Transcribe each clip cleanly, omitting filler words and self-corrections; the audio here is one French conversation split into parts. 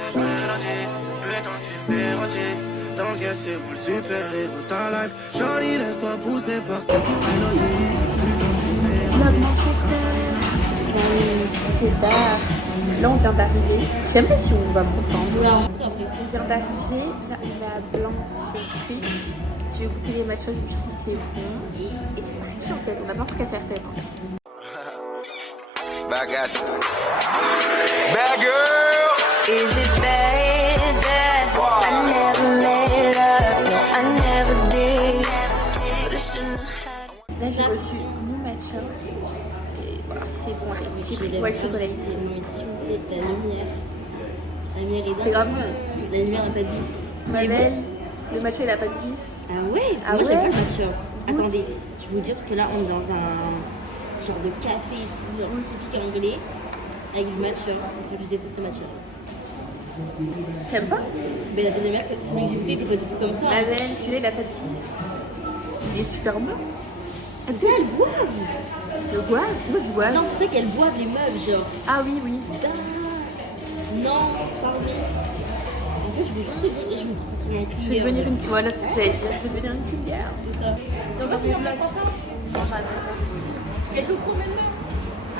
cette mélodie. Putain de film érotique. T'inquiète, c'est moi le super-héros ta life. Johnny, laisse-toi pousser par cette mélodie. Vlog Manchester. C'est tard. Là, on vient d'arriver. Je sais pas si on va comprendre. On vient d'arriver. Là, on va à Blanc Street. J'ai goûté les matchs, je vais voir si c'est bon. Et c'est parti en fait. On a plein de trucs à faire, ça va être trop bien. Back at you. Bad girl. Is it bad that I never made up? No, I never did. But I shouldn't have. Là, j'ai reçu mon matcha. Et voilà, c'est bon. J'ai goûté white chocolate. Non, mais s'il vous plaît, la lumière. La lumière est C'est grave. La lumière n'a pas de vis. Ma belle, le matcha il a pas de vis. Ah ouais? Ah Moi, ouais? j'aime pas le matcha. Attendez, je vais vous dire parce que là, on est dans un genre de café et tout, genre typique anglais, avec du matcha. Parce que je déteste le matcha. T'aimes pas? Mais la lumière, celui que j'ai goûté, était pas du tout comme ça. Ma belle, celui-là il a pas de vis. Il est super bon. C'est ça, elles boivent. Le goave, c'est quoi du goave? Non, c'est ça qu'elles boivent, les meufs, genre. Ah oui, oui. Non, pardon. En fait, je veux juste et je me transforme en Je vais cuillère. devenir une voilà, c'est ce que j'allais dire. Je vais devenir une cuillère. C'est ça. Donc, on va faire ça. Quelques cours même.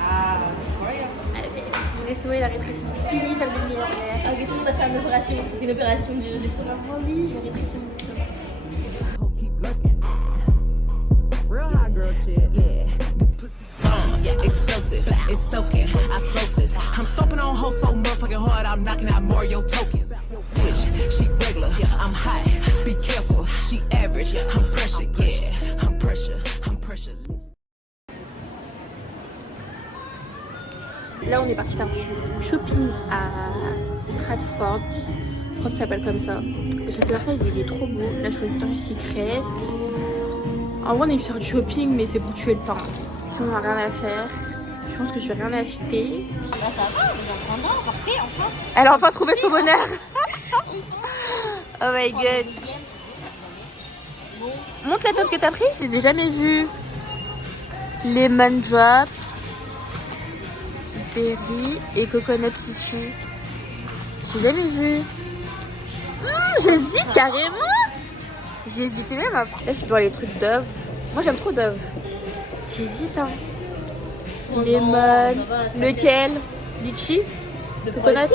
Ah, c'est incroyable. Mon estomac il a rétréci. Skinny, femme de millionnaire. Ah, ok, tout le monde a fait une opération du jeu d'estomac. Oh oui, j'ai rétréci mon estomac. Real hot girl shit, yeah. Yeah, explosive, it's soaking, osmosis. I'm stomping on hoes so motherfucking hard, I'm knocking out Mario tokens. Bitch, she regular, I'm high, be careful, she average, I'm pressure, yeah, I'm pressure, I'm pressure. Là, on est parti faire du shopping à Stratford. Je crois que ça s'appelle comme ça. Et ce Versailles, il est trop beau. Là, je suis Victoria's Secret. En vrai, on est venu faire du shopping, mais c'est pour tuer le temps. Si on n'a rien à faire, je pense que je vais rien acheter. Là, ça va, mais j'en prends un, parfait, enfin. Elle a enfin trouvé son bonheur. Oh my god. Montre la tête que t'as pris. Je les ai jamais vus. Lemon drop, berry et coconut litchi. J'ai jamais vu. J'hésite carrément. J'ai hésité même après. Là, je dois les trucs Dove. Moi, j'aime trop Dove. J'hésite, hein. Lemon. Lequel? Litchi? Coconut?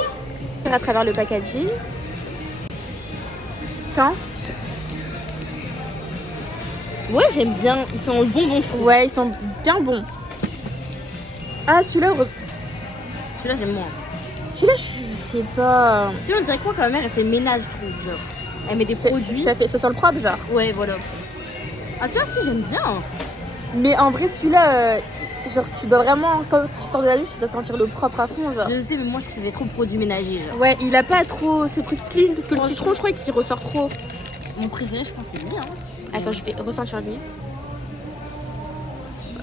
À travers le packaging. 100. Ouais, j'aime bien. Ils sont bonbons, je trouve. Ouais, ils sont bien bons. Ah, celui-là, Celui-là, j'aime moins. celui-là, je sais pas. Celui-là, on dirait quoi quand ma mère, elle fait ménage, je trouve. Genre. Elle met des produits. Ça sent le propre, genre. Ouais, voilà. Ah, celui-là, si, j'aime bien. Mais en vrai, celui-là, genre, tu dois vraiment, quand tu sors de la douche, tu dois sentir le propre à fond, genre. Je sais, mais moi, je trouve que ça fait trop produits ménagers, genre. Ouais, il a pas trop ce truc clean, parce que le citron, je crois qu'il ressort trop. Mon préféré, je pense, c'est lui, hein. Attends, je vais ressentir lui.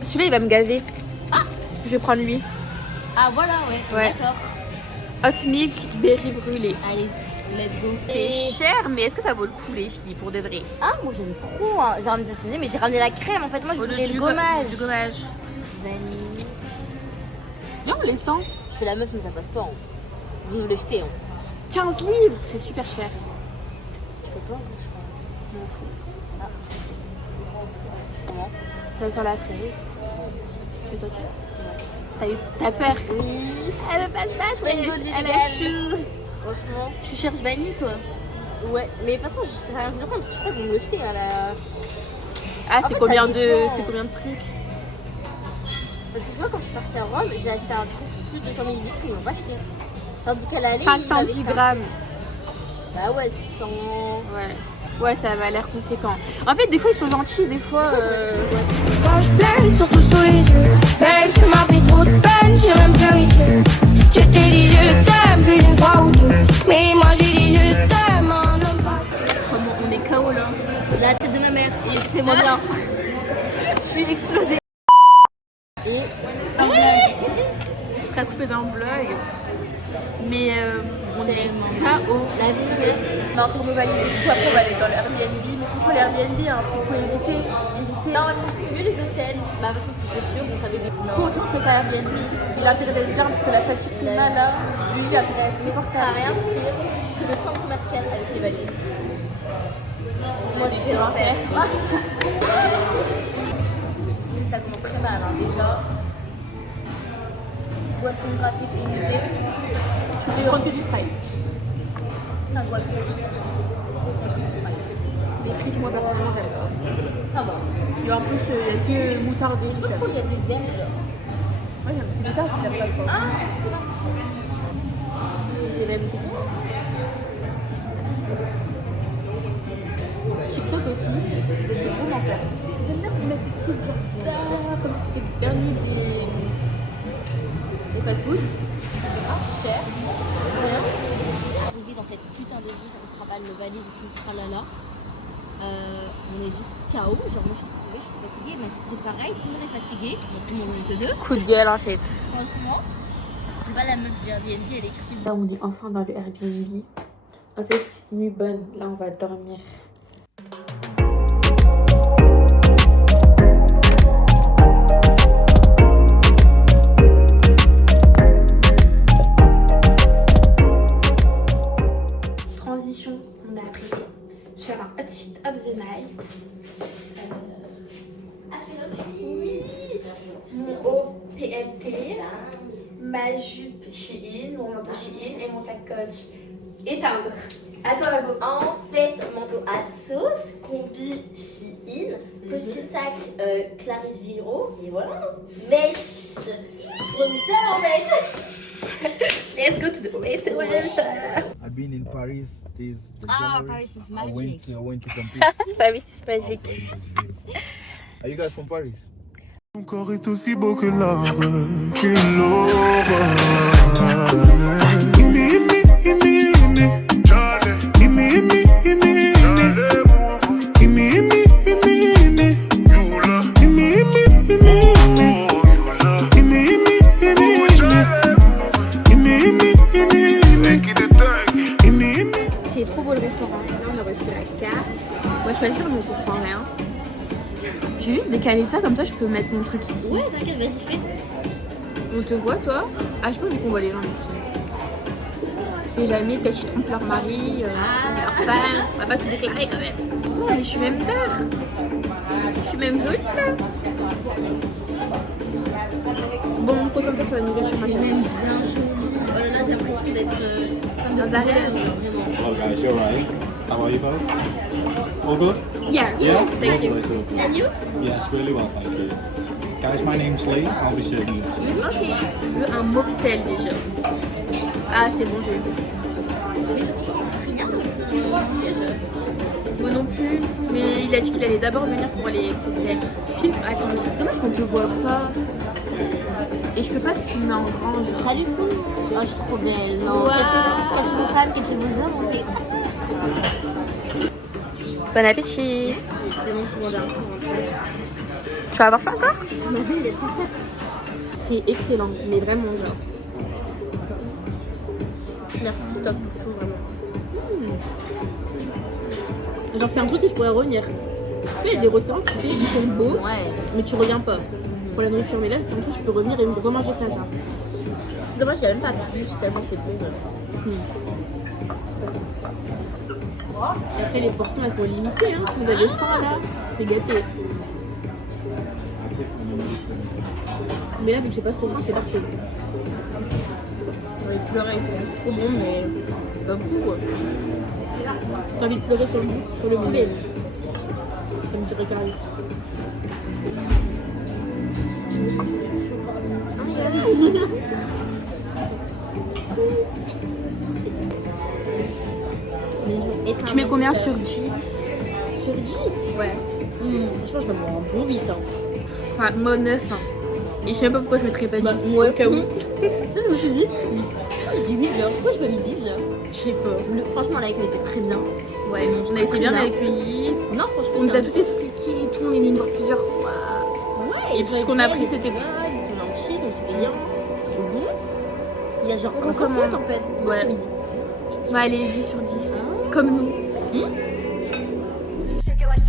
Celui-là, il va me gaver. Ah, je vais prendre lui. Ah, voilà, ouais. D'accord. Hot milk, berry brûlé. Allez, let's go. C'est cher, mais est-ce que ça vaut le coup, les filles, pour de vrai? Ah, moi, j'aime trop. Hein. J'ai ramené ça, mais j'ai ramené la crème. En fait, moi, je voulais le gommage. Du gommage. Vanille. Viens, on les sent. Je suis la meuf, mais ça passe pas. Hein. Vous nous l'achetez. Hein. 15 livres, c'est super cher. Je peux pas, je crois. Je m'en fous. Ah. C'est comment? Ça sent la fraise. Tu veux sortir? T'as peur? Oui. Elle veut pas se battre, Elle elle a chou. Franchement. Tu cherches vanille, toi? Ouais, mais de toute façon, ça sert à rien que je le prenne parce que je crois qu'ils vont me l'acheter. Hein, Ah, En c'est fait, combien ça de dépend. c'est combien de trucs? Parce que tu vois, quand je suis partie à Rome, j'ai acheté un truc plus de 200 ml, ils m'ont pas acheté. Tandis qu'à l'aller, 510 grammes. Bah ouais, c'est plus 100. Ouais. Ouais, ça m'a l'air conséquent. En fait, des fois, ils sont gentils, des fois... Quand je pleure, surtout sous les yeux. Babe, tu m'as fait trop de peine, j'ai même pleuré Dieu. Je t'ai dit je t'aime plus d'une fois ou deux. Mais moi j'ai dit je t'aime en homme pas. Comment on est KO là? La tête de ma mère, et écoutez-moi bien. Je suis explosée. Et Un vlog. Ce sera coupé dans le vlog. Mais on est KO. la vie de ma mère. On a encore nos valises et tout. Après, on va aller dans l'Airbnb. Mais franchement, les Airbnb, hein, c'est pour éviter. Non, c'est mieux les hôtels. Bah, parce que c'était sûr, on savait des. Du coup, aussi, on se met à Airbnb. Il a intérêt d'être bien parce que la fatigue qu'il a là, lui, il a intérêt d'être Ça confortable. n'a rien de pire que le centre commercial avec les valises. Moi, c'était l'enfer. Ça commence très mal, hein, déjà. Boisson gratuite illimitée. Je vais prendre que du Sprite. 5 boissons. Les frites, moi, personnellement, j'adore. Ça va. Et en plus, il n'y a que moutarde et Je sais pas pourquoi il y a des ailes, genre. Ouais, c'est bizarre qu'il n'y a pas de Ah, C'est même gros. TikTok aussi, vous êtes des gros menteurs. Ils aiment bien vous mettre des trucs genre tard, comme si c'était le dernier des fast-food. cher. On vit dans cette putain de ville, on se travaille nos valises et tout, tralala. On est juste KO, genre moi je suis fatiguée, ma fille c'est pareil, tout le monde est fatigué, donc tout le monde est que deux. Coup de gueule en fait. Franchement, c'est pas la meuf du Airbnb, elle écrit. Là on est enfin dans le Airbnb. En fait, nuit bonne, là on va dormir. Transition, on a appris faire un outfit of the night. Oui, mon haut PLT, ma jupe Shein, mon manteau Shein et mon sacoche éteindre. À toi, Mago. En fait, manteau à sauce, combi Shein, petit sac Clarisse Viro, et voilà. Mèche, fournisseur en fait. Let's go to the restaurant. I've been in Paris this the Ah, January. Paris is I magic. went to compete. Paris, c'est magique. Paris is beautiful. Are you guys from Paris? Ton corps est aussi beau que l'arbre, que l'aurore. Imi, imi, imi, imi. Imi, imi, imi, imi. Imi, imi, imi, imi. Imi, imi, imi, imi. Imi, imi, imi, imi. C'est trop beau le restaurant. Là, on a reçu la carte. On va choisir, mais on comprend rien. J'ai juste décalé ça, comme ça je peux mettre mon truc ici. Ouais, t'inquiète, vas-y, fais. On te voit, toi? Ah, je sais pas vu qu'on voit les gens ici. C'est jamais peut-être je trompe leur mari, leur femme. On va pas tout déclarer quand même. Oh, mais je suis même d'heure. Je suis même jolie là. Bon, concentre-toi sur la nourriture, ma chérie. Bien chaud. Oh là là, j'ai l'impression d'être Dans un rêve. vraiment. Hello guys, you alright? How are you both? All good? Yeah, yes, thank you. Lovely, cool. And you? Yes, really well, thank you. Guys, my name's Lee. I'll be serving you. Ok. Je veux un mocktail déjà. Ah, c'est bon, j'ai eu. Moi non plus, mais il a dit qu'il allait d'abord venir pour les cocktails. Film, attends, mais c'est dommage qu'on te voit pas. Et je peux pas te filmer en grand, genre. Salut tout le monde. Oh, je suis trop belle. Non, Wow. cachez vos femmes, cachez vos hommes, ok. Bon appétit. C'est mon tour d'un coup. Tu vas avoir ça encore? Ma ville est trop tête. C'est excellent, mais vraiment genre. Merci TikTok pour tout, vraiment. Genre c'est un truc que je pourrais revenir. Tu sais, il y a des restaurants qui font ils sont beaux, Ouais. mais tu reviens pas. Pour la nourriture, mais là c'est un truc que je peux revenir et remanger ça genre. C'est dommage, il n'y a même pas plus tellement c'est bon. Et après les portions elles sont limitées, hein. Si vous avez faim là, c'est gâté. Mais là vu que j'ai pas trop faim, c'est parfait. J'ai envie de pleurer, c'est trop bon mais c'est pas beaucoup quoi. J'ai envie de pleurer sur le poulet. Comme dirait Carlis. Tu mets combien sur 10? Sur 10? Ouais. Franchement, je vais me rendre bon vite. Hein. Enfin, moi 9. Hein. Et je sais même pas pourquoi je mettrais pas 10. Ouais. Au cas où. Tu sais, je me suis dit, je dis 8 genre. Pourquoi je pas mis 10 genre? Je sais pas. Franchement, l'accueil était très bien. Ouais, on a été bien accueillis. Non, franchement, On nous a c'est tout expliqué et tout. On est venu nous voir plusieurs fois. Ouais, Et puis ce qu'on a pris, c'était bon. Ils sont lanchis, ils sont souriants. C'est trop bon. Il y a genre On un recommande. en fait. Ouais. J'ai mis 10. Ouais, allez, 10 sur 10. Comme nous. Shake it like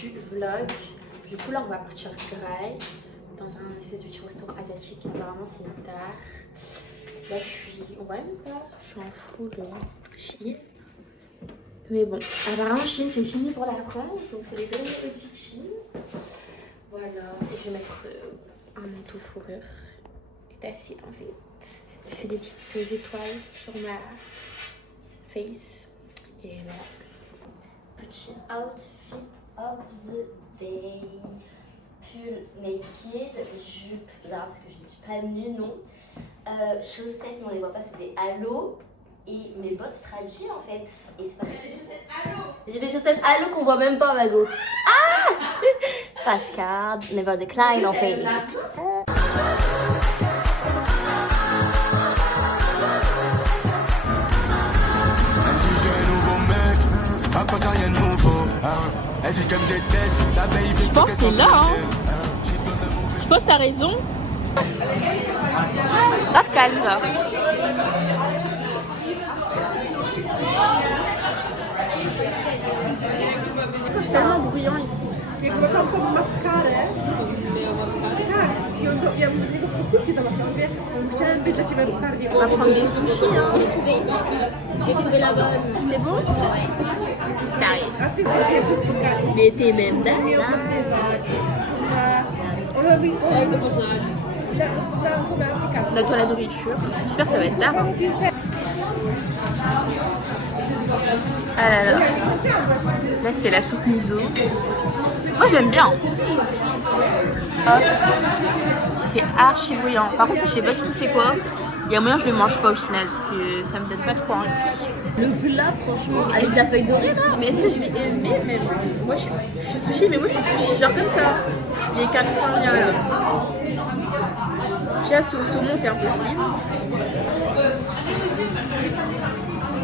du vlog. Du coup là on va partir graille dans un espèce de petit restaurant asiatique. Apparemment c'est tard. Là je suis, ouais même pas, je suis en full chill. Mais bon, apparemment Chine c'est fini pour la France, donc c'est les derniers outfits Chine. Voilà, et je vais mettre un manteau fourrure et d'acide en fait. Je fais des petites étoiles sur ma face. Et voilà. Petit outfit of the day. Pull naked, jupe Zara parce que je ne suis pas nue, non. Chaussettes, mais on les voit pas, c'est des halos. Et mes bottes stratégie en fait. Et c'est pas j'ai des chaussettes halo qu'on voit même pas, Mago. Ah Fast card, never decline en fait. Je pense que c'est là, hein. Je pense que t'as raison. Là, je calme, là. C'est tellement bruyant ici. On va prendre des sushis, hein. J'ai trouvé la bonne. C'est bon? Carré. Mais t'es même d'accord. Note-toi la nourriture. J'espère que ça va être tard. Ah là là. Là c'est la soupe miso. Moi j'aime bien. Hop. C'est archi bruyant. Par contre, je sais pas du tout c'est quoi. Il y a moyen que je le mange pas au final parce que ça me donne pas trop envie. Le plat, franchement, avec la feuille dorée là. Mais est-ce que je vais aimer même? Moi je suis sushi, mais moi je suis sushi genre comme ça. Les californiens là. Chasse au saumon, c'est impossible.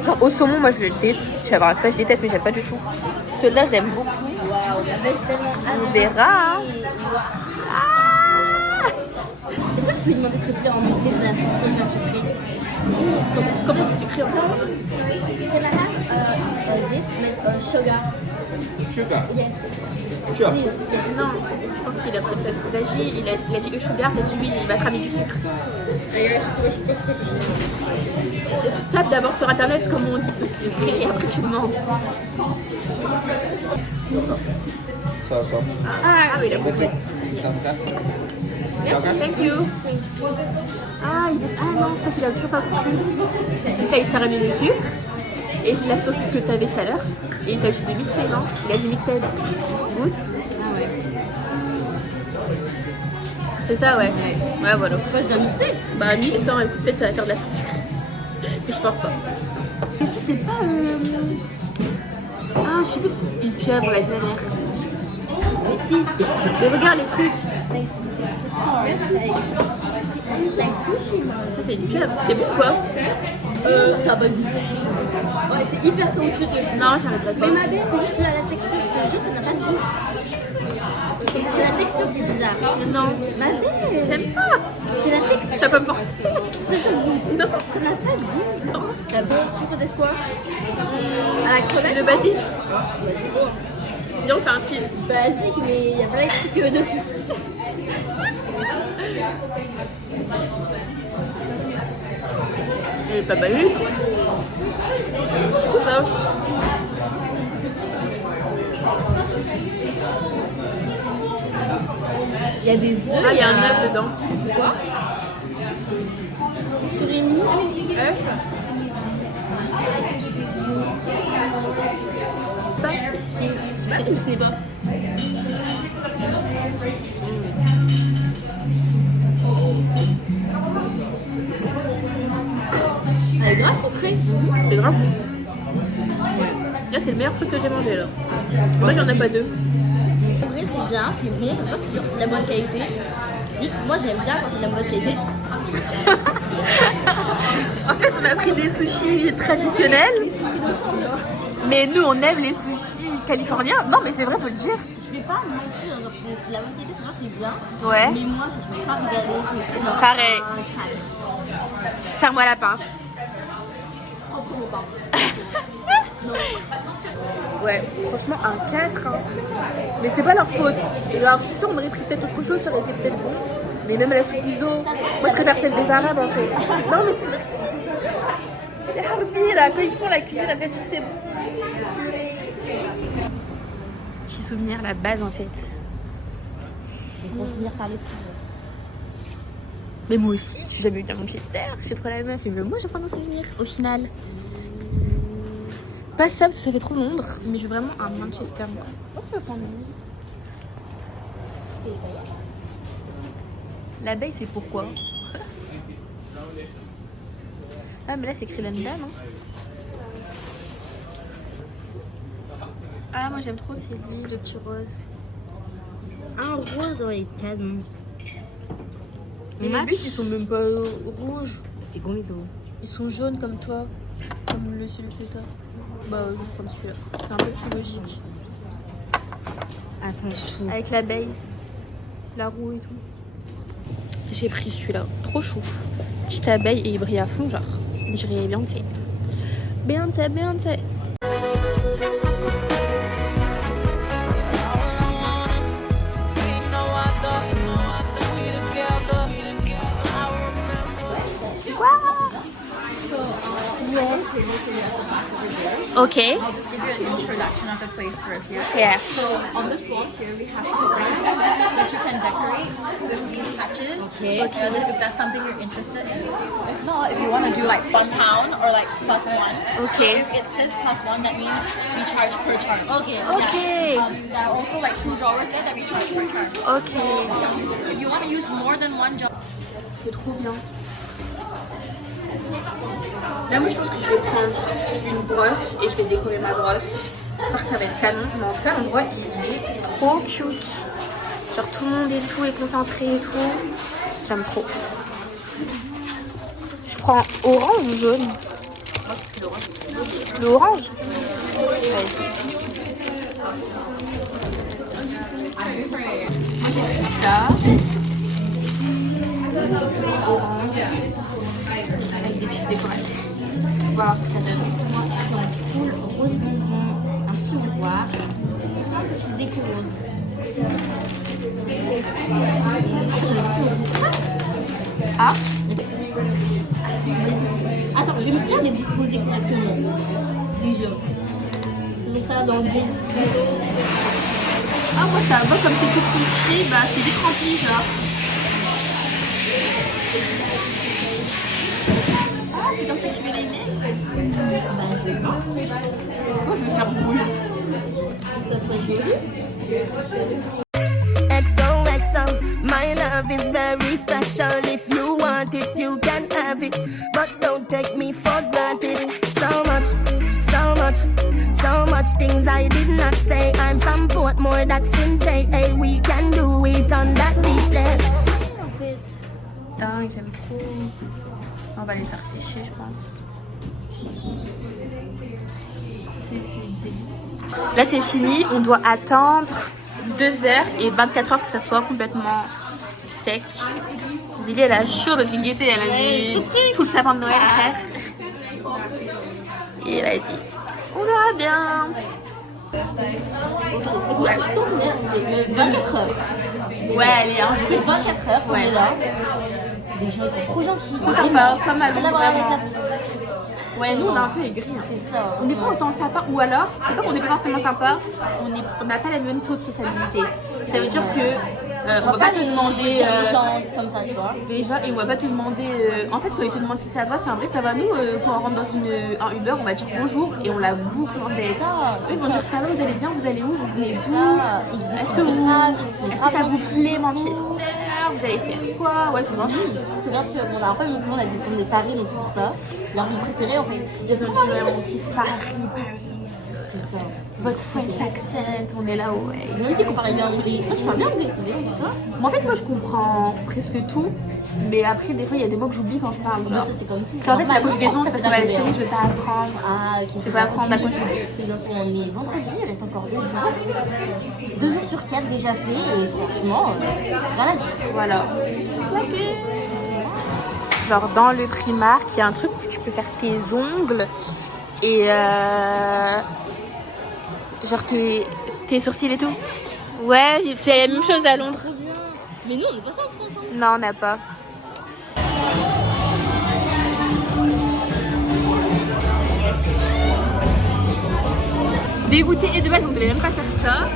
Genre au saumon, moi je déteste. C'est pas je déteste, mais j'aime pas du tout. Ceux-là, j'aime beaucoup. Waouh, la belle tellement. On verra. Hein. Ah Est-ce que je peux lui demander s'il te plaît en manquer de la sauce soja sucrée? Comment c'est sucré en fait? Can I have this with sugar? Sugar. Yes. Sure. Please, yes. Non, je pense qu'il a préféré. Il a dit sugar, t'as dit oui, il va te ramener du sucre. Tape d'abord sur internet comment on dit sucré et après tu demandes. So. Ah oui, il a compris. Thank you. Ah non, je crois qu'il a toujours pas compris. Parce qu'il t'a ramené du sucre et la sauce que t'avais tout à l'heure. Et il t'a juste de mixer, non? Il a dit mixer. Goûte. Ah ouais. C'est ça, ouais. Ouais, voilà. Pourquoi je dois mixer? Bah, mix, hein, peut-être ça va faire de la sauce sucrée. Mais je pense pas. Et si c'est pas. Ah, je sais plus. Une pieuvre, la dernière. Mais si. Mais regarde les trucs. Ça, c'est une pieuvre. C'est bon, quoi? Ça a pas de goût. Ouais, c'est hyper caoutchouteux. Non, j'arrêterai pas. Mais ma belle, c'est juste la texture. Je te jure, ça n'a pas de goût. C'est la texture qui est bizarre. Non. Ma belle, J'aime pas. c'est la texture. Ça peut me porter. Non, ça n'a pas de goût. Non. La bonne, tu connais quoi? À la crevette? Le basique. Viens, on fait un film. Basique, mais il y a plein de trucs dessus. Il est pas basique. Ça. Il y a des œufs. Ah, il y a un œuf dedans. Quoi? Surimi. Œuf. Je sais pas. Elle est grave sucrée. C'est grave. Là, c'est le meilleur truc que j'ai mangé là. Moi, il n'y en a pas deux. En vrai, c'est bien, c'est bon, ça veut pas dire que c'est de la bonne qualité. Juste, moi j'aime bien quand c'est de la mauvaise qualité. En fait, on a pris des sushis traditionnels. Mais nous, on aime les sushis californiens. Non, mais c'est vrai, faut le dire. Je vais pas mentir, genre c'est la bonne qualité, c'est vrai, c'est bien. Ouais. Mais moi, je vais pas regarder, je vais faire Pareil. un 4. Serre-moi la pince. Prends pour mon pain. Ouais, franchement, un 4. Hein. Mais c'est pas leur faute. Alors, je suis sûre, on aurait pris peut-être autre chose, ça aurait été peut-être bon. Mais même la soupe miso, moi je préfère celle des Arabes en fait. Non, mais c'est vrai. Les harbis là, quand ils font la cuisine asiatique, c'est bon. Petit souvenir, la base en fait. Ils vont venir faire les filles. Mais moi aussi, j'ai jamais eu à Manchester, je suis trop la meuf. Et même moi, je vais prendre un souvenir au final. Pas ça parce que ça fait trop Londres, mais je veux vraiment un Manchester. Oh, je vais prendre l'abeille, c'est pourquoi? Ah, mais là, c'est écrit London, hein. Ah, moi, j'aime trop, c'est lui, le petit rose. Un rose, ouais, canon. Mais les bus, ils sont même pas rouges. C'était gomizo. Ils sont jaunes comme toi, comme celui que t'as. Bah, je vais prendre celui-là. C'est un peu plus logique. Attends, Avec l'abeille, la roue et tout. J'ai pris celui-là, trop chou. Petite abeille et il brille à fond, genre. Je dirais Beyoncé. Beyoncé, Beyoncé. Okay. I'll just give you an introduction of the place first, yeah? Yeah. So on this wall here we have 2 rings that you can decorate with these patches. Okay. And if that's something you're interested in. If not, if you want to do like £1 or like +1. Okay. If it says +1, that means we charge per turn. Okay. Okay. Yeah. There are also like 2 drawers there that we charge per turn. Okay. If you want to use more than 1 drawer. C'est trop bien. Là, moi, je pense que je vais prendre une brosse et je vais décorer ma brosse. J'espère que ça va être canon. Mais en tout cas, l'endroit, il est trop cute. Genre, tout le monde et tout est concentré et tout. J'aime trop. Je prends orange ou jaune? Le orange. Ouais. Ça. Avec des petites décorations. On va voir ce que ça donne. full rose bonbon, un petit miroir, une petite déco rose. Ah. Attends, je vais me dire les disposer correctement. Déjà. Faisons ça dans le bon. Ah, moi ça va, comme c'est tout couché, bah c'est vite rempli, genre. Ah, c'est comme ça que je vais les mettre. Moi je vais faire boule. Ça serait joli. XOXO, my love is very special. If you want it, you can have it. But don't take me for granted. So much, so much, so much things I did not say. I'm from Portmore, that's in JA. We can do it on that beach there. En fait. Putain, j'aime trop. On va les faire sécher, je pense. Là c'est fini, on doit attendre 2 heures et 24 heures pour que ça soit complètement sec. Zélie elle a chaud parce qu'une gaieté elle a mis tout le sapin de Noël à faire. Et vas-y, on verra bien. Ouais. 24 heures. Ouais, allez, un jour. 24 heures, on est là. Les gens ils sont trop gentils. Trop sympa, comme à Rien à Londres, voir avec vraiment. la Ouais, nous on a un peu aigri. C'est ça. On n'est pas autant sympa, ou alors, c'est pas qu'on n'est pas forcément sympa, on n'a pas la même taux de sociabilité. Ça veut dire que on va pas te demander des gens comme ça, tu vois. déjà, et on va pas te demander. En fait, quand ils te demandent si ça va, c'est un vrai ça va. Nous, quand on rentre dans un Uber, on va dire bonjour et on la boucle en tête. Eux, ils vont dire ça va, vous allez bien, vous allez où, vous venez d'où, est-ce que ça vous plaît Manchester, vous allez faire quoi? Ouais, c'est gentil. Je me souviens que bon, la dernière fois, on a dit qu'on est Paris, donc c'est pour ça. Leur ville préférée, en fait, c'est On kiffe Paris. c'est ça. Votre French accent, on est là, ouais. Ils ont dit qu'on parlait bien anglais. Toi, tu parles bien anglais, c'est bien, en tout cas. Mais en fait, moi je comprends presque tout, mais après, des fois, il y a des mots que j'oublie quand je parle. Moi, Genre. ça, c'est comme tout. C'est en fait, la normal. conjugaison, c'est parce que la chérie, je vais pas apprendre. Ah, ok. C'est pas apprendre à conjuguer. C'est bien sûr, on est vendredi, il reste encore 2 jours. 2 jours sur 4 déjà fait, et franchement, voilà. Voilà. Genre dans le Primark, il y a un truc où tu peux faire tes ongles Et genre tes sourcils et tout. Ouais, c'est la même chose à Londres. Mais nous, on n'est pas ça en France. Hein. Non, on n'a pas. Dégoûté et de base on devait même pas faire ça.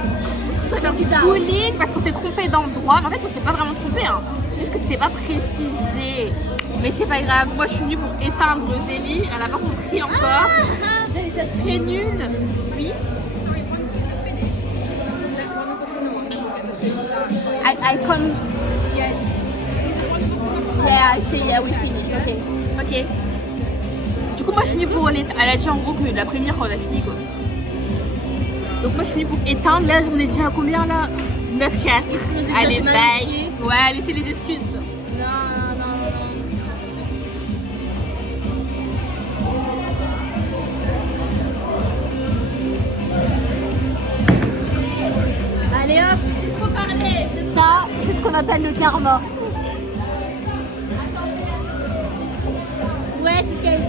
On va faire du bowling parce qu'on s'est trompé d'endroit. En fait on s'est pas vraiment trompé hein. C'est juste que c'était pas précisé. Mais c'est pas grave. Moi je suis venue pour éteindre Zélie. Elle a pas compris encore. C'est très nul. Oui. I come. Yeah, I see. Yeah, we finish. Ok. Du coup moi je suis venue pour l'éteindre. Elle a dit en gros que la première quand on a fini quoi. Donc moi je suis venue pour éteindre, là on est déjà à combien là 9-4. Allez bye. Ouais laissez les excuses. Non. Allez hop, il faut parler. Ça, c'est ce qu'on appelle le karma. Ouais, c'est ce qu'elle dit.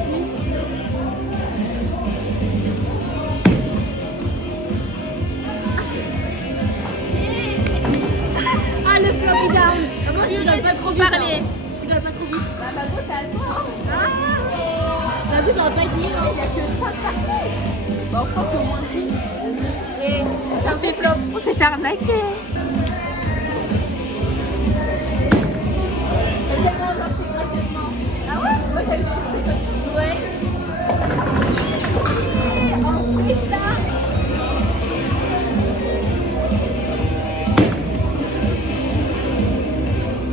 Ah, le floppy down. Moi, je rigole pas trop parler. Je rigole pas trop vite. Bah go c'est à toi. La vie, ça va pas être mieux. Il y a que 5 parties. Bah on pense au moins 10. Et on s'est fait arnaquer. Ah ouais? Moi j'avais fait comme ça. Ouais. En freestyle.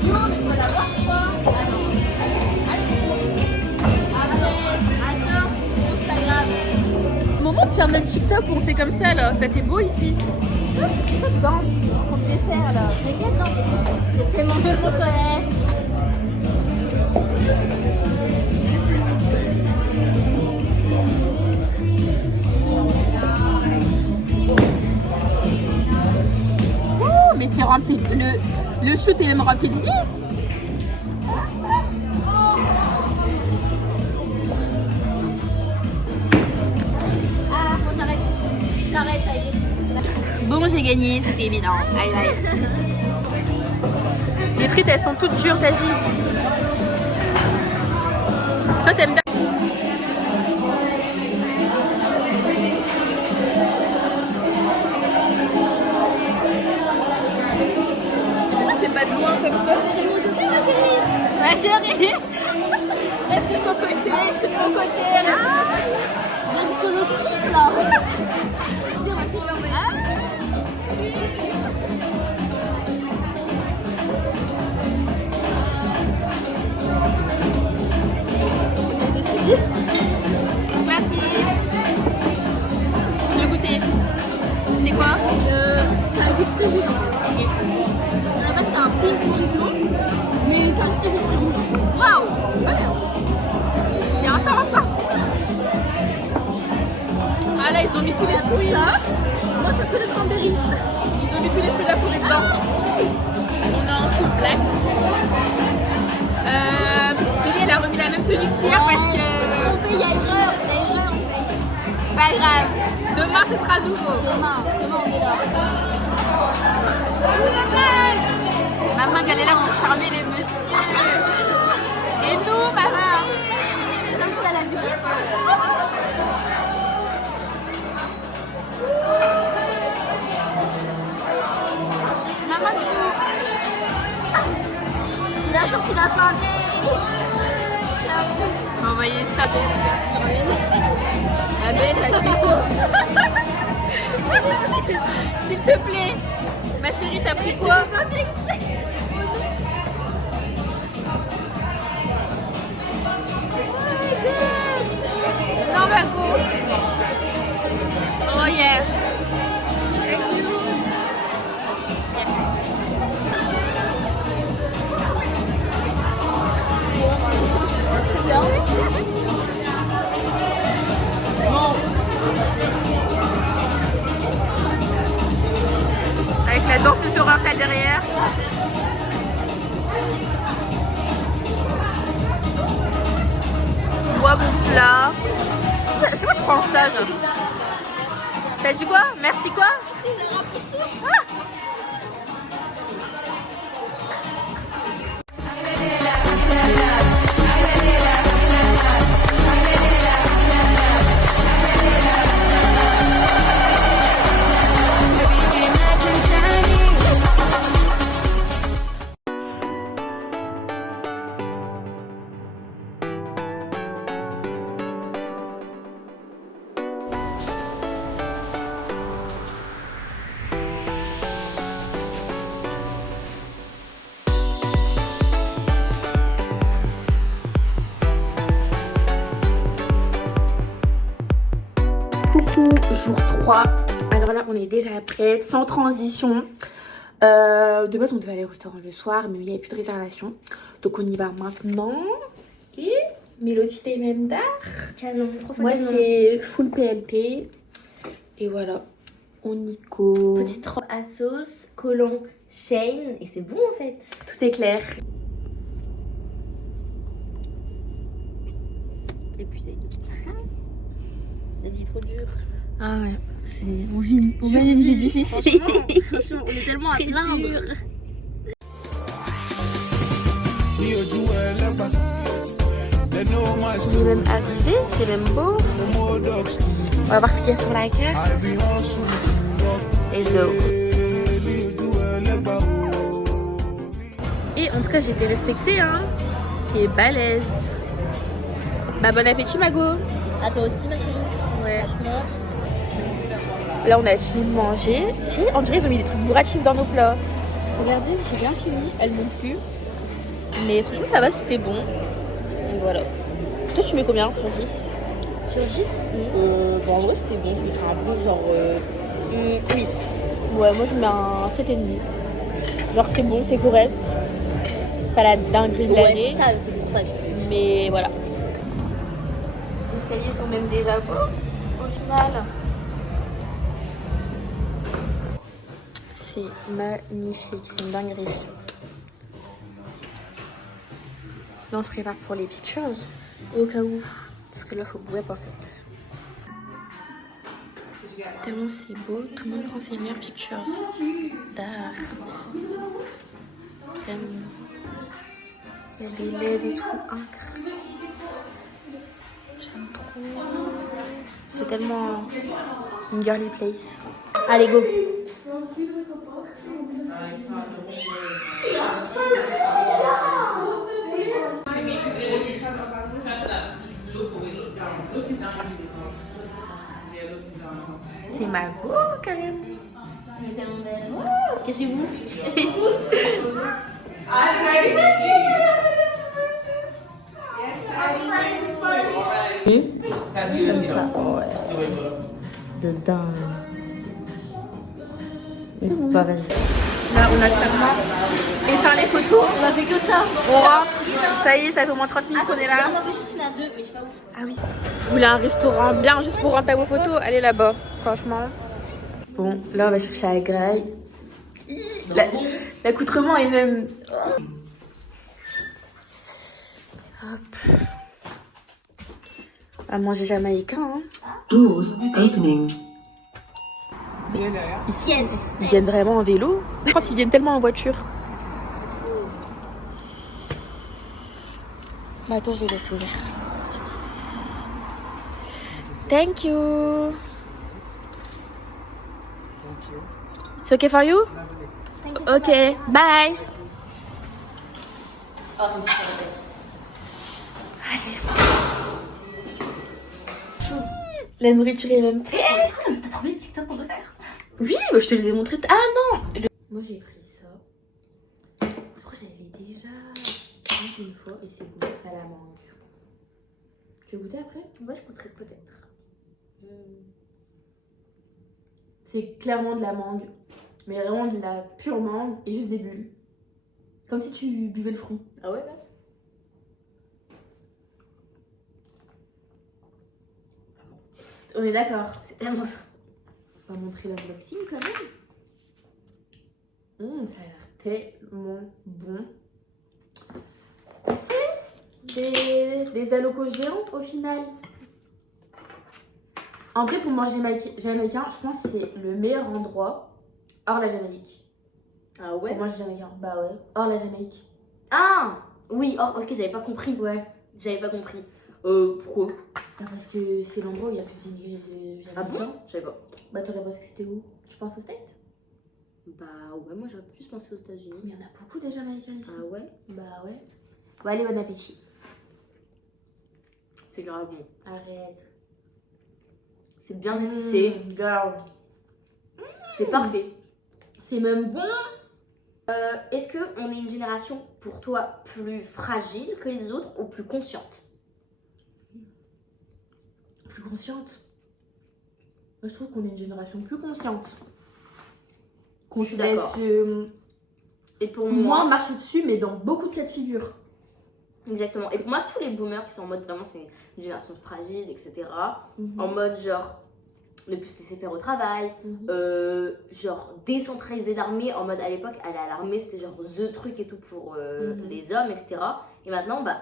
Non mais tu vas l'avoir quoi? Ah non. Attends, c'est pas grave. Au moment de faire notre TikTok où on fait comme ça là, ça fait beau ici. Pourquoi tu danses? On devait faire là. C'est quel temps? C'est mon jeu préféré. Oh, mais c'est rempli. Le shoot est même rempli de vis. Ah, bon, j'arrête, ça y est. Bon, j'ai gagné, c'était évident. Allez. Les frites, elles sont toutes dures, t'as dit. Toi, t'aimes bien. C'est pas de loin comme ça. Ma chérie. Là, je suis de ton côté, je suis de mon côté. J'ai une solo trip là. Tiens, ma chérie, on va Merci. Je vais goûter. C'est quoi? c'est un goût de rouge en fait. À la base, c'est un pink blanc, mais c'est un petit goût de rouge. Waouh! C'est intéressant. Ah là, ils ont mis tous les fruits. Moi, je fais que le cranberry. Ils ont mis tous les fruits là pour les dedans. On a un full black. Célie, elle a remis la même tenue qu'hier parce que... Il y a erreur en fait. Pas grave. Demain, ce sera nouveau. Demain, on est là. Maman, elle est là pour charmer les messieurs. Et nous, maman? Elle a du Maman, Il a sorti la santé. on va envoyer ça. Ah ben, ça fait quoi? S'il te plaît. Ma chérie, t'as pris quoi? Non, Marco. Oh yeah. Avec la danseuse orientale derrière. quoi mon plat? Je sais pas, je prends ça. T'as dit quoi? Merci quoi? Coucou, jour 3. Alors là, on est déjà prête, sans transition. De base, on devait aller au restaurant le soir, mais il n'y avait plus de réservation. Donc, on y va maintenant. Et Mélodie, t'es même d'art. Canon, Moi, c'est full PLP. Et voilà, on y go. Petite robe à sauce, collant chain, et c'est bon en fait. Tout est clair. Épuisé. La vie est trop dure. Ah ouais, on vit une vie difficile. Franchement, on est tellement à plaindre. Il est même arrivé, c'est même beau. On va voir ce qu'il y a sur la carte. Let's go. Et en tout cas, j'ai été respectée, hein. C'est balèze. Bah, bon appétit, Mago. À toi aussi, ma chérie. Ouais. Franchement. Là, on a fini de manger. On dirait qu'ils ont mis des trucs bourratifs dans nos plats. Regardez, j'ai bien fini. Elle non plus. Mais franchement, ça va, c'était bon. Donc voilà. Toi, tu mets combien sur 10? Sur 10 bon, en vrai, c'était bon. Je mettrais un bon genre 8. Ouais, moi, je mets un 7,5. Genre, c'est bon, c'est correct. C'est pas la dinguerie de l'année. Ouais, c'est pour ça que je fais. Mais voilà. Les escaliers sont même déjà beaux au final. C'est magnifique, c'est une dinguerie. Là on se prépare pour les pictures au cas où. Parce que là faut web en fait. Tellement c'est beau, tout le monde prend ses meilleures pictures d'art. Vraiment. Il y a des LED et tout, incroyable. J'aime trop. C'est tellement une girly place. Allez, go. C'est ma go, carrément. Elle est tellement belle. Cachez-vous. Comme ça, ouais. Dedans. Mais c'est pas vas-y. Là, on a clairement éteint les photos. On a fait que ça. On rentre. Ça y est, ça fait au moins 30 minutes qu'on est là. On a fait juste une à deux, mais je sais pas où. Ah oui. Vous voulez un restaurant bien juste pour rentrer à vos photos? Allez là-bas, franchement. Bon, là, on va chercher à Grail. L'accoutrement est même... Hop. À manger jamaïcain, hein. Doors opening. Ici, ils viennent vraiment en vélo. Je pense qu'ils viennent tellement en voiture. Bah attends, je les laisse ouvrir. Thank you. It's okay for you? Okay, bye. Allez. La nourriture est même prête. T'as trouvé le TikTok qu'on doit faire? Oui, bah, je te les ai montrés. Ah non. Moi j'ai pris ça. Je crois que j'avais déjà une fois et c'est bon, c'est à la mangue. Tu veux goûter après? Moi, je goûterai peut-être. C'est clairement de la mangue, mais vraiment de la pure mangue et juste des bulles. Comme si tu buvais le fruit. Ah ouais, Basse? On est d'accord. C'est tellement ça. On va montrer l'unboxing quand même. Ça a l'air tellement bon. goûter des alocos géantes au final. En vrai, pour manger jamaïcain, je pense que c'est le meilleur endroit hors la Jamaïque. Ah ouais? Pour manger jamaïcain, bah ouais, hors la Jamaïque. Ah oui, oh, ok, j'avais pas compris. Ouais. J'avais pas compris. Pourquoi? Bah parce que c'est l'endroit où il y a plus d'immigrés Ah jamaïcains. bon? Je savais pas. Bah t'aurais pensé que c'était où? Tu penses au States? Bah ouais, moi j'aurais plus pensé aux États-Unis. Mais il y en a beaucoup des Jamaïcains ici. Ah ouais? Bah ouais. Bon allez, bon appétit. C'est grave bon. Arrête. C'est bien épicé. Girl. C'est parfait. C'est même bon. Est-ce qu'on est une génération pour toi plus fragile que les autres ou plus consciente? Plus consciente. Moi je trouve qu'on est une génération plus consciente. Qu'on Je suis se laisse d'accord. Et pour moins moi, marcher dessus, mais dans beaucoup de cas de figure. exactement. Et pour moi, tous les boomers qui sont en mode vraiment c'est une génération fragile, etc. En mode genre ne plus se laisser faire au travail, genre décentraliser l'armée. En mode à l'époque, aller à l'armée c'était genre the truc et tout pour les hommes, etc. Et maintenant, bah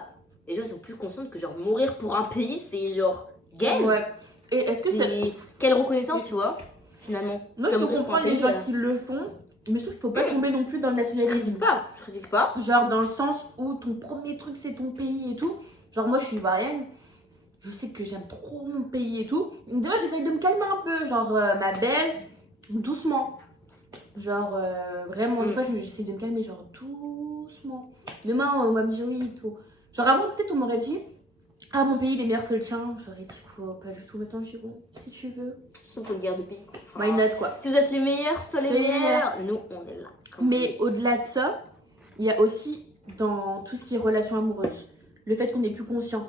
les gens ils sont plus conscients que genre mourir pour un pays c'est genre gay. Ouais. Et est-ce que C'est quelle reconnaissance, tu vois, finalement. moi je Comme peux pour un comprendre les pays, gens qui le font, mais je trouve qu'il faut pas tomber non plus dans le Je critique nationalisme. pas, je critique pas. Genre dans le sens où ton premier truc c'est ton pays et tout. Genre moi je suis ivoirienne, je sais que j'aime trop mon pays et tout. Des fois j'essaye de me calmer un peu, genre ma belle, doucement. Genre vraiment, des fois j'essaie de me calmer, genre doucement. Demain on va me dire oui et tout. Genre avant peut-être on m'aurait dit, ah mon pays il est meilleur que le tien. J'aurais dit quoi, pas du tout. Maintenant je dis bon, si tu veux. C'est une guerre de pays. Quoi. Enfin, Why not quoi. si vous êtes les meilleurs, soyez les meilleurs. Nous on est là. Mais au-delà de ça, il y a aussi dans tout ce qui est relations amoureuses, le fait qu'on est plus conscient.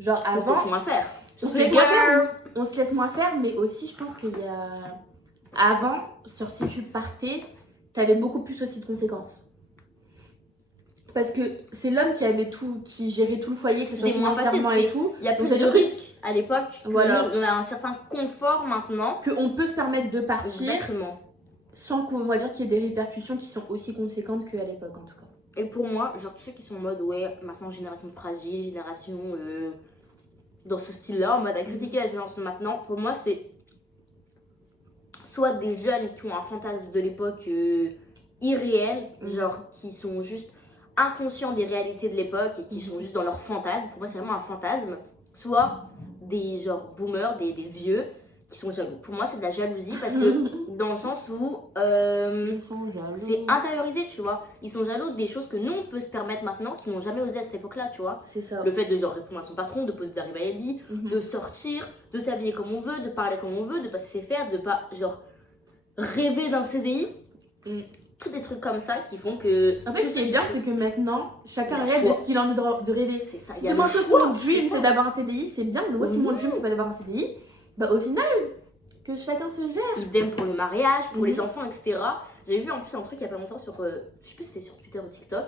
Genre On se avant, laisse moins faire. on se laisse moins faire, on se laisse moins faire, mais aussi je pense qu'il y a... Avant, sur si tu partais, t'avais beaucoup plus aussi de conséquences. Parce que c'est l'homme qui avait tout, qui gérait tout le foyer, que ce soit C'était moins facile. financièrement et tout. Il y a plus Donc, de ça veut dire risques à l'époque. Voilà. On a un certain confort maintenant. qu'on peut se permettre de partir Exactement. sans qu'on va dire qu'il y ait des répercussions qui sont aussi conséquentes qu'à l'époque en tout cas. Et pour moi, genre tous ceux qui sont en mode ouais, maintenant génération fragile, génération dans ce style-là, en mode à critiquer la génération de maintenant, pour moi c'est soit des jeunes qui ont un fantasme de l'époque irréel, genre qui sont juste inconscients des réalités de l'époque et qui sont juste dans leur fantasme. Pour moi c'est vraiment un fantasme. Soit des genre boomers, des vieux qui sont jaloux. Pour moi c'est de la jalousie parce que dans le sens où c'est intériorisé, tu vois. Ils sont jaloux des choses que nous on peut se permettre maintenant qui n'ont jamais osé à cette époque-là, tu vois. C'est ça. Le fait de genre répondre à son patron, de poser des maladie, de sortir, de s'habiller comme on veut, de parler comme on veut, de pas se laisser faire, de pas genre rêver d'un CDI. Tous des trucs comme ça qui font que. En fait, ce qui est bien, c'est que maintenant, chacun Il y a rêve le de choix. ce qu'il a envie de rêver. C'est ça, il Si y a moi le je choix, mon dream c'est ça. c'est d'avoir un CDI, c'est bien, mais moi si mon dream c'est pas d'avoir un CDI, bah au final, que chacun se gère. Idem pour le mariage, pour les enfants, etc. J'avais vu en plus un truc il y a pas longtemps sur, je sais plus si c'était sur Twitter ou TikTok,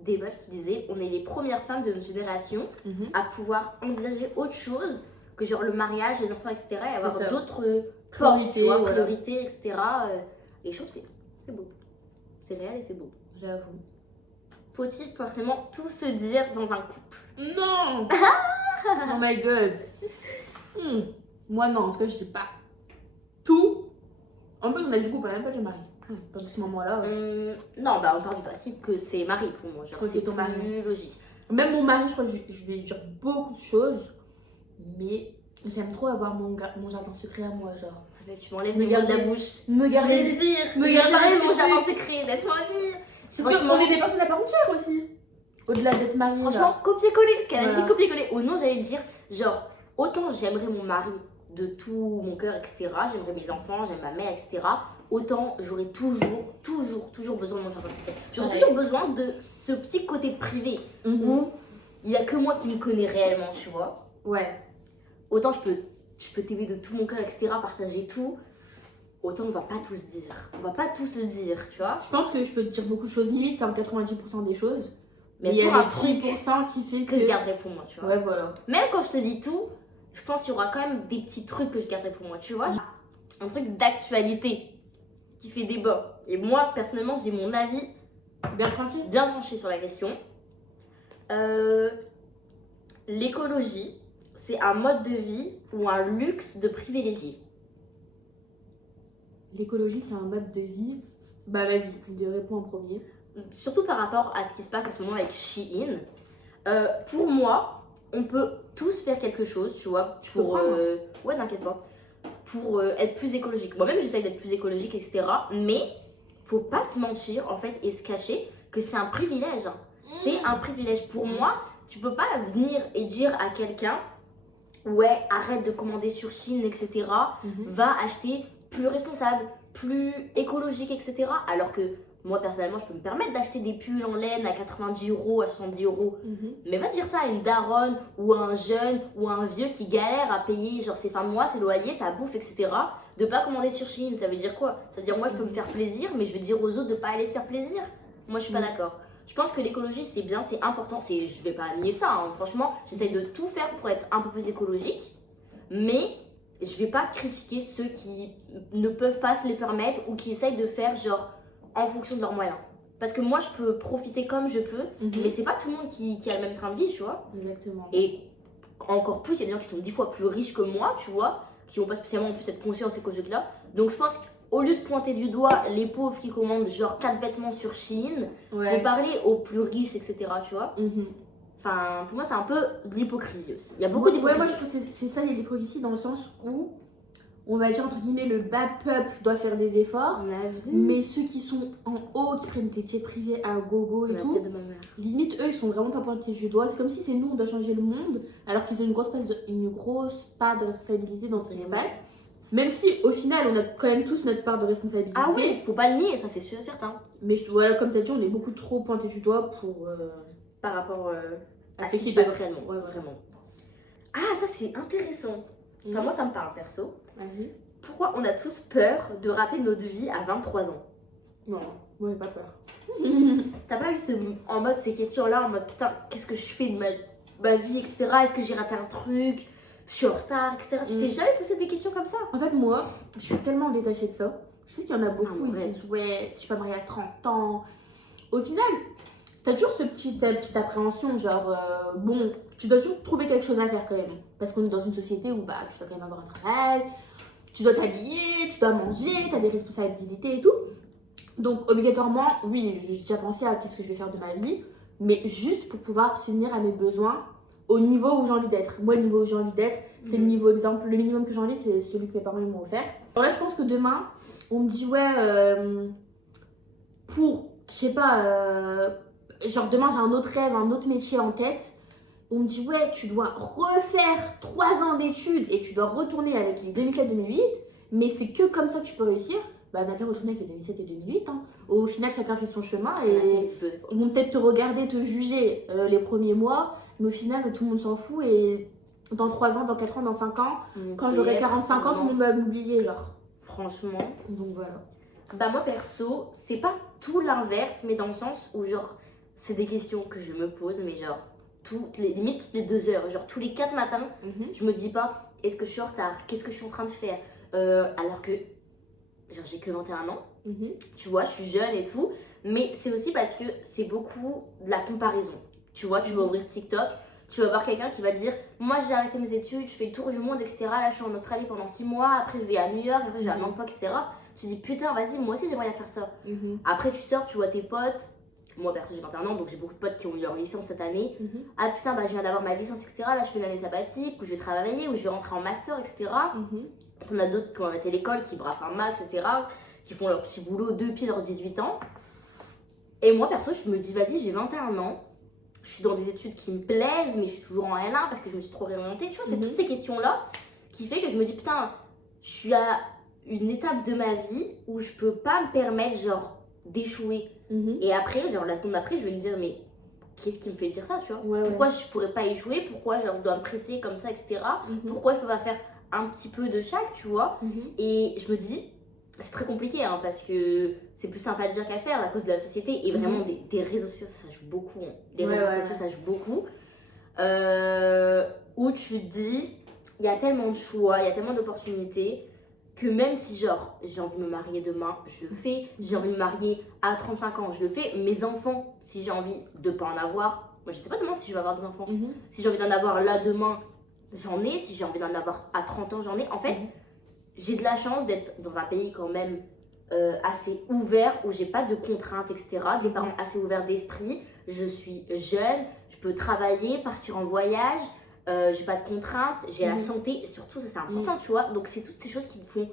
des meufs qui disaient on est les premières femmes de notre génération à pouvoir envisager autre chose que genre le mariage, les enfants, etc. et avoir ça. d'autres Priorités, portes, tu vois, voilà. priorités, etc. Et je trouve que c'est beau. C'est réel et c'est beau. J'avoue. Faut-il forcément tout se dire dans un couple? Non. Oh my god. Moi non, en tout cas je dis pas tout. En plus on a du coup pas même pas de mari. Dans ce moment-là. Non, bah on part du principe que c'est Marie pour moi. Genre Ok, c'est ton plus mari. logique. Même mon mari, je crois que je vais dire beaucoup de choses, mais j'aime trop avoir mon jardin secret à moi, genre. Mais tu m'enlèves Me les mots de la garder- bouche. me Je garder- vais le dire. me garder parler les de mon petits jardin trucs. secret. Laisse-moi dire. Parce Franchement, qu'on est des personnes à part entière aussi. Au-delà d'être mariée. franchement, copier-coller. Ce qu'elle a Voilà. dit, copier-coller. Au nom, j'allais dire, genre, autant j'aimerais mon mari de tout mon cœur, etc. J'aimerais mes enfants, j'aime ma mère, etc. Autant j'aurais toujours besoin de mon jardin secret. J'aurais Ouais. toujours besoin de ce petit côté privé où il n'y a que moi qui me connais réellement, tu vois. Ouais. Autant je peux t'aimer de tout mon cœur, etc. Partager tout. Autant on va pas tout se dire. On va pas tout se dire, tu vois. Je pense que je peux te dire beaucoup de choses, limite comme 90% des choses. Mais il y toujours a un les truc 10% qui fait que je garderai pour moi, tu vois. Ouais, voilà. Même quand je te dis tout, je pense qu'il y aura quand même des petits trucs que je garderai pour moi, tu vois. Un truc d'actualité qui fait débat. Et moi, personnellement, j'ai mon avis Bien tranquille. bien tranché sur la question. l'écologie, c'est un mode de vie ou un luxe de privilégié? L'écologie, c'est un mode de vie. Bah vas-y, je réponds en premier. Surtout par rapport à ce qui se passe en ce moment avec Shein. Pour moi, on peut tous faire quelque chose, tu vois, pour... ouais, t'inquiète pas. Pour être plus écologique. Moi-même, j'essaie d'être plus écologique, etc. Mais faut pas se mentir, en fait, et se cacher que c'est un privilège. C'est un privilège. Pour moi, tu peux pas venir et dire à quelqu'un, ouais, arrête de commander sur Shein, etc. Va acheter plus responsable, plus écologique, etc. Alors que moi, personnellement, je peux me permettre d'acheter des pulls en laine à 90 €, à 70 €. Mais va dire ça à une daronne ou à un jeune ou à un vieux qui galère à payer genre ses fins de mois, ses loyers, sa bouffe, etc. De pas commander sur Shein, ça veut dire quoi? Ça veut dire moi, je peux me faire plaisir, mais je veux dire aux autres de pas aller se faire plaisir. Moi, je suis pas d'accord. Je pense que l'écologie, c'est bien, c'est important. Je vais pas nier ça, hein. Franchement, j'essaye de tout faire pour être un peu plus écologique. Mais je vais pas critiquer ceux qui ne peuvent pas se les permettre ou qui essayent de faire genre en fonction de leurs moyens. Parce que moi, je peux profiter comme je peux, mais c'est pas tout le monde qui a le même train de vie, tu vois. Exactement. Et encore plus, il y a des gens qui sont 10 fois plus riches que moi, tu vois, qui n'ont pas spécialement en plus cette conscience écologique-là. Donc je pense qu'au lieu de pointer du doigt les pauvres qui commandent genre 4 vêtements sur Shein, faut parler aux plus riches, etc., tu vois. Enfin, pour moi, c'est un peu de l'hypocrisie aussi. Il y a beaucoup d'hypocrisie. Ouais, moi, je trouve que c'est ça, il y a de l'hypocrisie dans le sens où, on va dire, entre guillemets, le bas peuple doit faire des efforts. Mais ceux qui sont en haut, qui prennent des jets privés à gogo et tout, limite, eux, ils sont vraiment pas pointés du doigt. C'est comme si c'est nous, on doit changer le monde, alors qu'ils ont une grosse part de responsabilité dans ce qui se passe. Même si, au final, on a quand même tous notre part de responsabilité. Ah oui, faut pas le nier, ça c'est sûr et certain. Mais voilà, comme tu as dit, on est beaucoup trop pointés du doigt pour... par rapport à ce ce qui se passe réellement. Ouais, vraiment. Ah, ça c'est intéressant. Enfin, moi ça me parle perso. Pourquoi on a tous peur de rater notre vie à 23 ans? Non, moi j'ai pas peur. T'as pas eu en mode ces questions-là, en mode putain, qu'est-ce que je fais de ma vie, etc. Est-ce que j'ai raté un truc? Je suis en retard, etc. Tu t'es jamais posé des questions comme ça? En fait, moi, je suis tellement détachée de ça. Je sais qu'il y en a beaucoup, ils disent ouais, si je suis pas mariée à 30 ans. Au final, t'as toujours cette petite appréhension, genre bon, tu dois toujours trouver quelque chose à faire quand même. Parce qu'on est dans une société où bah, tu dois quand même avoir un travail, tu dois t'habiller, tu dois manger, t'as des responsabilités et tout. Donc obligatoirement, oui, j'ai déjà pensé à qu'est-ce que je vais faire de ma vie, mais juste pour pouvoir subvenir à mes besoins au niveau où j'ai envie d'être. Moi, le niveau où j'ai envie d'être, c'est le niveau, exemple, le minimum que j'ai envie, c'est celui que mes parents m'ont offert. Alors là, je pense que demain, on me dit ouais, pour, je sais pas, genre demain j'ai un autre rêve, un autre métier en tête. On me dit ouais, tu dois refaire 3 ans d'études et tu dois retourner avec les 2007-2008, mais c'est que comme ça que tu peux réussir. Bah n'a qu'à retourner avec les 2007 et 2008. Hein. Au final, chacun fait son chemin et ils vont peut-être te regarder, te juger les premiers mois, mais au final, tout le monde s'en fout et dans 3 ans, dans 4 ans, dans 5 ans, quand j'aurai 45 ans, tout le monde va m'oublier, genre. Franchement. Donc voilà. Bah moi perso, c'est pas tout l'inverse, mais dans le sens où genre, c'est des questions que je me pose, mais genre, limite toutes les 2 heures, genre tous les 4 matins, je me dis pas, est-ce que je suis en retard, qu'est-ce que je suis en train de faire, alors que, genre j'ai que 21 ans, tu vois, je suis jeune et tout, mais c'est aussi parce que c'est beaucoup de la comparaison. Tu vois, tu vas ouvrir TikTok, tu vas voir quelqu'un qui va dire moi j'ai arrêté mes études, je fais le tour du monde, etc. Là je suis en Australie pendant 6 mois, après je vais à New York, après je vais à Bangkok, etc. Tu te dis putain vas-y, moi aussi j'aimerais bien faire ça. Après tu sors, tu vois tes potes, moi perso j'ai 21 ans donc j'ai beaucoup de potes qui ont eu leur licence cette année. Ah putain bah je viens d'avoir ma licence, etc. Là je fais une année sabbatique, où je vais travailler, où je vais rentrer en master, etc. On a d'autres qui ont arrêté l'école, qui brassent un max, etc. Qui font leur petit boulot depuis leurs 18 ans. Et moi perso je me dis vas-y j'ai 21 ans. Je suis dans des études qui me plaisent, mais je suis toujours en N1 parce que je me suis trop réorientée. Tu vois, c'est toutes ces questions-là qui fait que je me dis, putain, je suis à une étape de ma vie où je peux pas me permettre, genre, d'échouer. Et après, genre, la seconde d'après, je vais me dire, mais qu'est-ce qui me fait dire ça, tu vois? Pourquoi je pourrais pas échouer? Pourquoi, genre, je dois me presser comme ça, etc. Pourquoi je peux pas faire un petit peu de chaque, tu vois? Et je me dis... C'est très compliqué hein, parce que c'est plus simple à dire qu'à faire à cause de la société et vraiment des réseaux sociaux ça joue beaucoup. Hein. Les réseaux sociaux ça joue beaucoup. Où tu te dis, il y a tellement de choix, il y a tellement d'opportunités que même si genre j'ai envie de me marier demain, je le fais. J'ai envie de me marier à 35 ans, je le fais. Mes enfants, si j'ai envie de pas en avoir, Moi, je sais pas demain si je vais avoir des enfants. Si j'ai envie d'en avoir là demain, j'en ai. Si j'ai envie d'en avoir à 30 ans, j'en ai. En fait, j'ai de la chance d'être dans un pays quand même assez ouvert, où j'ai pas de contraintes, etc. Des parents assez ouverts d'esprit. Je suis jeune, je peux travailler, partir en voyage. J'ai pas de contraintes, j'ai la santé. Et surtout, ça c'est important, tu vois. Donc, c'est toutes ces choses qui me font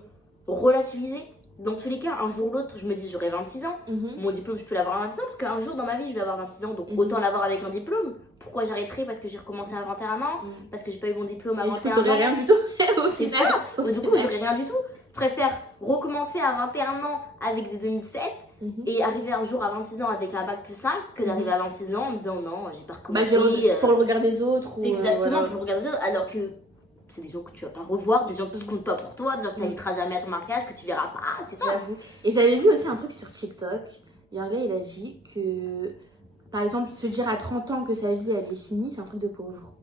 relativiser. Dans tous les cas, un jour ou l'autre, je me dis j'aurai 26 ans. Mon diplôme, je peux l'avoir à 26 ans parce qu'un jour dans ma vie, je vais avoir 26 ans. Donc autant l'avoir avec un diplôme. Pourquoi j'arrêterai? Parce que j'ai recommencé à 21 ans. Parce que j'ai pas eu mon diplôme à 21 ans. T'aurais rien du tout. C'est ça. Du coup, j'aurais rien du tout. Je préfère recommencer à 21 ans avec des 2007 et arriver un jour à 26 ans avec un bac plus 5 que d'arriver à 26 ans en me disant non, j'ai pas recommencé. Pour le regard des autres. Exactement, pour le regard des autres. Alors que c'est des gens que tu vas pas revoir, des gens qui comptent pas pour toi, des gens que tu n'inviteras jamais à ton mariage, que tu verras pas, c'est ça. J'avoue. Et j'avais vu aussi un truc sur TikTok. Il y a un gars, il a dit que, par exemple, se dire à 30 ans que sa vie elle est finie, c'est un truc de pauvre.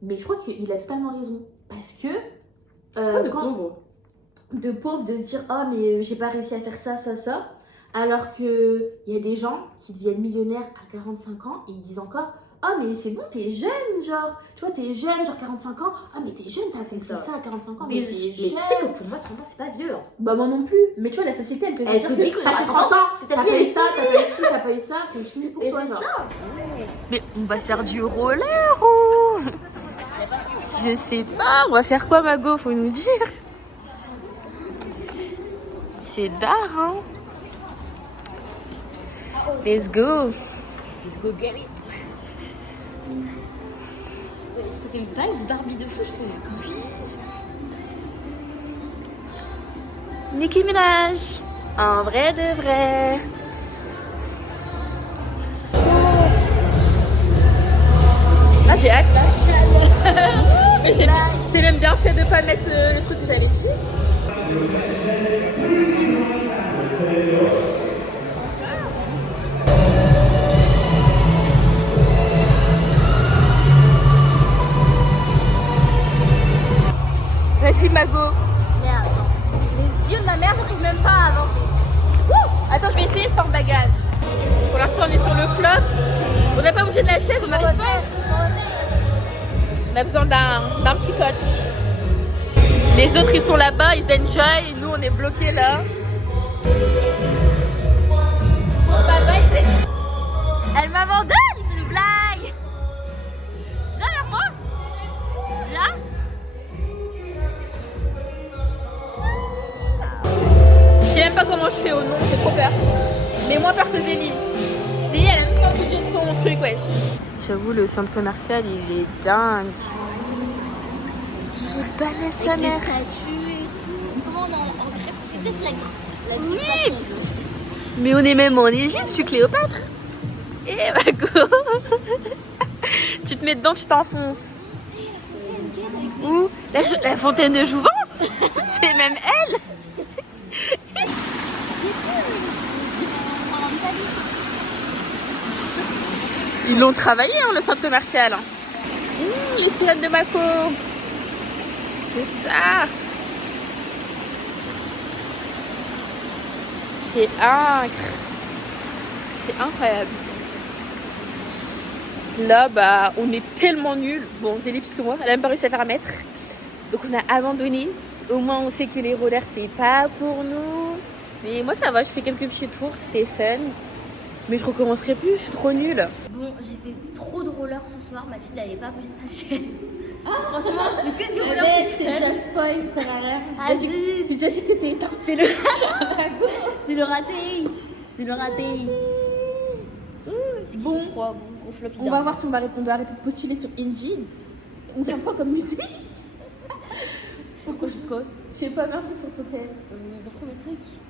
Mais je crois qu'il a totalement raison. Parce que. De pauvre, de se dire oh, mais j'ai pas réussi à faire ça. Alors qu'il y a des gens qui deviennent millionnaires à 45 ans et ils disent encore oh, mais c'est bon, t'es jeune, genre. Tu vois, t'es jeune, genre 45 ans. Ah, mais t'es jeune, t'as compris ça à 45 ans. Mais tu sais que pour moi, 30 ans, c'est pas vieux. Hein. Bah, moi non plus. Mais tu vois, la société, elle te dit que t'as 30 ans, t'as pas eu ça, t'as pas eu ça, c'est fini pour toi. C'est ça. Mais on va faire du roller ou. Je sais pas, on va faire quoi, Mago? Faut nous dire. C'est d'art, hein. Let's go. Let's go get it. C'était une valse Barbie de fou, je trouve. Nicki Minaj. En vrai de vrai. Ah, j'ai hâte. Mais j'ai même bien fait de pas mettre le truc que j'avais dit. Vas-y, Mago. Mais attends, les yeux de ma mère, j'arrive même pas à avancer. Attends, je vais essayer sans bagage. Pour l'instant, on est sur le flop. On n'a pas bougé de la chaise, on n'arrive pas. On a besoin d'un petit coach. Les autres, ils sont là-bas, ils enjoy. Et nous, on est bloqués là. Elle m'abandonne, c'est une blague. Viens vers moi. Viens. Je sais même pas comment je fais au nom, j'ai trop peur. Mais moins peur que Zélie. Zélie, elle aime pas bouger de son truc, wesh. J'avoue, le centre commercial, il est dingue. J'ai balai sa mère. Comment on en Grèce, c'est peut-être la Oui. Mais on est même en Égypte, je suis Cléopâtre. Eh, Mago. Tu te mets dedans, tu t'enfonces. Où la fontaine de Jouvence. C'est même elle. Ils l'ont travaillé, hein, le centre commercial. Hein. Les sirènes de Mako. C'est ça. C'est incroyable. Là, bah, on est tellement nuls. Bon, Zélie plus que moi, elle a même pas réussi à faire un mètre. Donc on a abandonné. Au moins, on sait que les rollers, c'est pas pour nous. Mais moi, ça va, je fais quelques petits tours, c'était fun. Mais je recommencerai plus, je suis trop nulle. Bon, j'ai fait trop de roller ce soir. Mathilde n'avait pas bougé sa chaise. Franchement, je fais que du roller. Je t'ai déjà spoil, ça n'a rien. J'ai déjà dit que t'étais éteinte. C'est le raté. C'est le raté. Bon, on va voir si on va arrêter de postuler sur Indeed. On tient quoi comme musique? Pourquoi je sais quoi? Je sais pas, mais un truc sur Total. Retrouve mes trucs.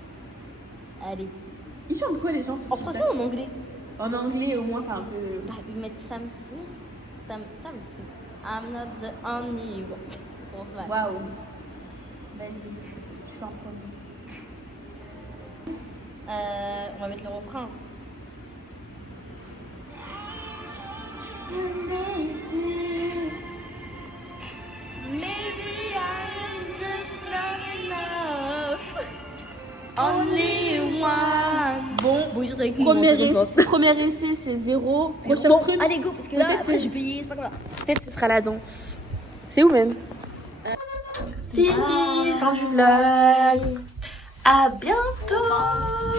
Allez. Ils chantent quoi les gens sur En français ou en anglais? En anglais, au moins, c'est un peu. Bah, ils mettent Sam Smith. Sam Smith. I'm not the only one. Bon, ça va. Waouh. Vas-y, tu fais un premier. On va mettre le refrain. Maybe I'm just not enough. Only one. Bon, Bougie de avec lui. Premier essai, c'est 0. Prochain Bon, truc, allez go, parce que là, peut-être après, c'est- je vais payer, c'est pas grave. peut-être ce sera la danse. C'est où même Fini, fin du vlog. À bientôt.